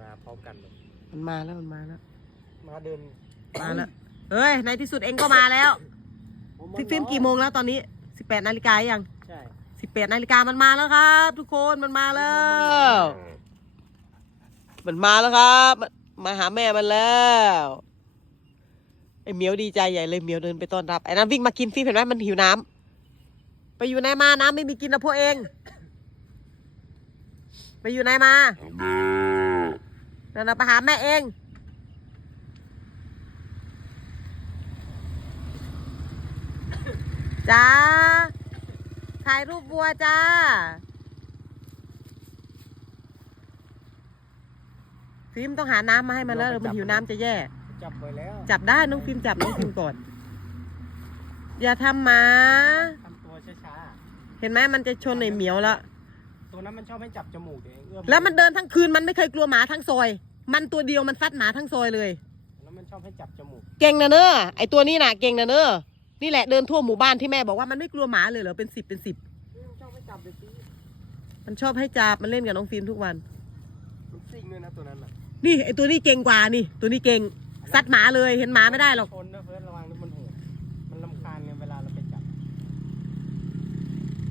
มาพร้อมกันเลยมันมาแล้วมันมาแล้วมาเดินมาแล้วเอ้ยในที่สุดเองก็มาแล้วพี่ฟิล์มกี่โมงแล้วตอนนี้18นาฬิกายังใช่18นาฬิกามันมาแล้วครับ ทุกคนมันมาแล้ว มันมาแล้วครับมันมาหาแม่มันแล้วไอ้เหมียวดีใจใหญ่เลยเหมียวเดินไปต้อนรับไอ้นั้นวิ่งมากินฟิล์มเห็นไหมมันหิวน้ำไปอยู่ไหนมาน้ำไม่มีกินนะพวกเอง ไปอยู่ไหนมา นั่นนะไปหาแม่เอง จ้า ถ่ายรูปวัวจ้า ฟิล์มต้องหาน้ำมาให้มันแล้วเดี๋ยวมันหิวน้ำจะแย่ จับไปแล้วจับได้น้องฟิล์มจับน้องฟิล์มก่อนอย่าทำหมา ทำตัวช้าเห็นไหมมันจะชนไอ้เหมียวแล้วๆ ตัวนั้นมันชอบให้จับจมูกเองเอื้อมแล้วมันเดินทั้งคืนมันไม่เคยกลัวหมาทั้งซอย มันตัวเดียวมันซัดหมาทั้งซอยเลย แล้วมันชอบให้จับจมูกเก่งนะเนอะไอตัวนี้น่ะเก่งนะเนอะนี่แหละเดินทั่วหมู่บ้านที่แม่บอกว่ามันไม่กลัวหมาเลยเหรอเป็นสิบเป็นสิบมันชอบให้จับเด็กตีมันชอบให้จับมันเล่นกับน้องฟิล์มทุกวัน มันซิ่งด้วยนะตัวนั้นอะนี่ไอตัวนี้เก่งกว่านี่ ตัวนี้เก่งซัดหมาเลยเห็นหมาไม่ได้หรอก ชนนะเฟิร์สระวังนะมันโหดมันลำคาญเนี่ยเวลาเราไปจับ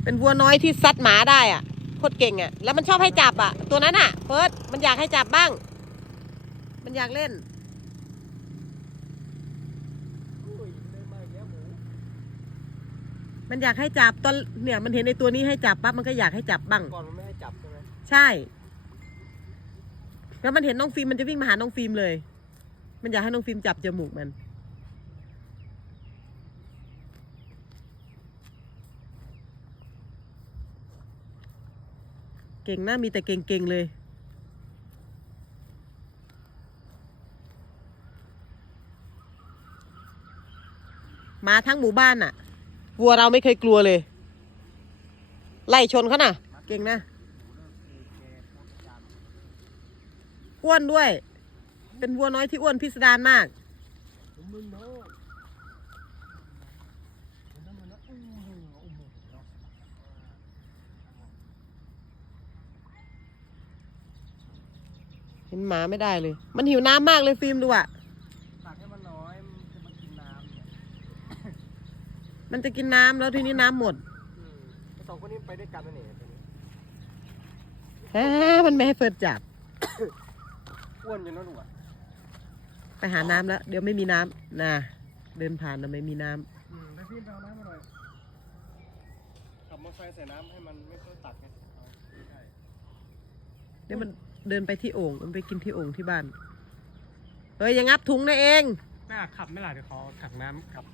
เป็นวัวน้อยที่ซัดหมาได้อะ โคตรเก่งอะ แล้วมันชอบให้จับอะ ตัวนั้นอะเฟิร์สมันอยากให้จับบ้าง มันอยากเล่นอุ้ยเดินมาอีกแล้วหมูมันอยากให้จับตอนเนี่ยมันเห็นในตัวนี้ให้จับปั๊บมันก็อยากให้จับบ้างก่อนมันไม่ให้จับใช่ไหมใช่ แล้วมันเห็นน้องฟิล์มมันจะวิ่งมาหาน้องฟิล์มเลย มันอยากให้น้องฟิล์มจับจมูกมัน เก่งนะมีแต่เก่งๆเลย มาทั้งหมู่บ้านน่ะ วัวเราไม่เคยกลัวเลย ไล่ชนเขาน่ะ เก่งนะอ้วนด้วย เป็นวัวน้อยที่อ้วนพิสดารมาก ผมมึงเนาะมันนั่นมันนะอู้หูอู้หูเนาะ เห็นหมาไม่ได้เลย มันหิวน้ำมากเลยฟิล์มดูอะตักให้มันน้อยมันจะมากินน้ำเนี่ยมันจะกินน้ำแล้วทีนี้น้ำหมดอืมไอ้สองคนนี้ไปด้วยกันนะเนี่ยตัวนี้แฮะมันไม่ให้เฟิร์ดจับ อ้วนอยู่นะหนูอะไปหาน้ำแล้ว เดี๋ยวไม่มีน้ำนะเดินผ่านแล้วไม่มีน้ำอืมไปพี่ไปเอาน้ำมาหน่อยขับมอเตอร์ไซค์ใส่น้ำให้มันไม่ต้องตักไงเอาใช่เดี๋ยวมัน เดินไปที่โอ่งมันไปกินที่โอ่งที่บ้าน เฮ้ยอยังงับถุงนะเองน่าขับไม่หล่ะเดี๋ยวขอถังน้ำขับ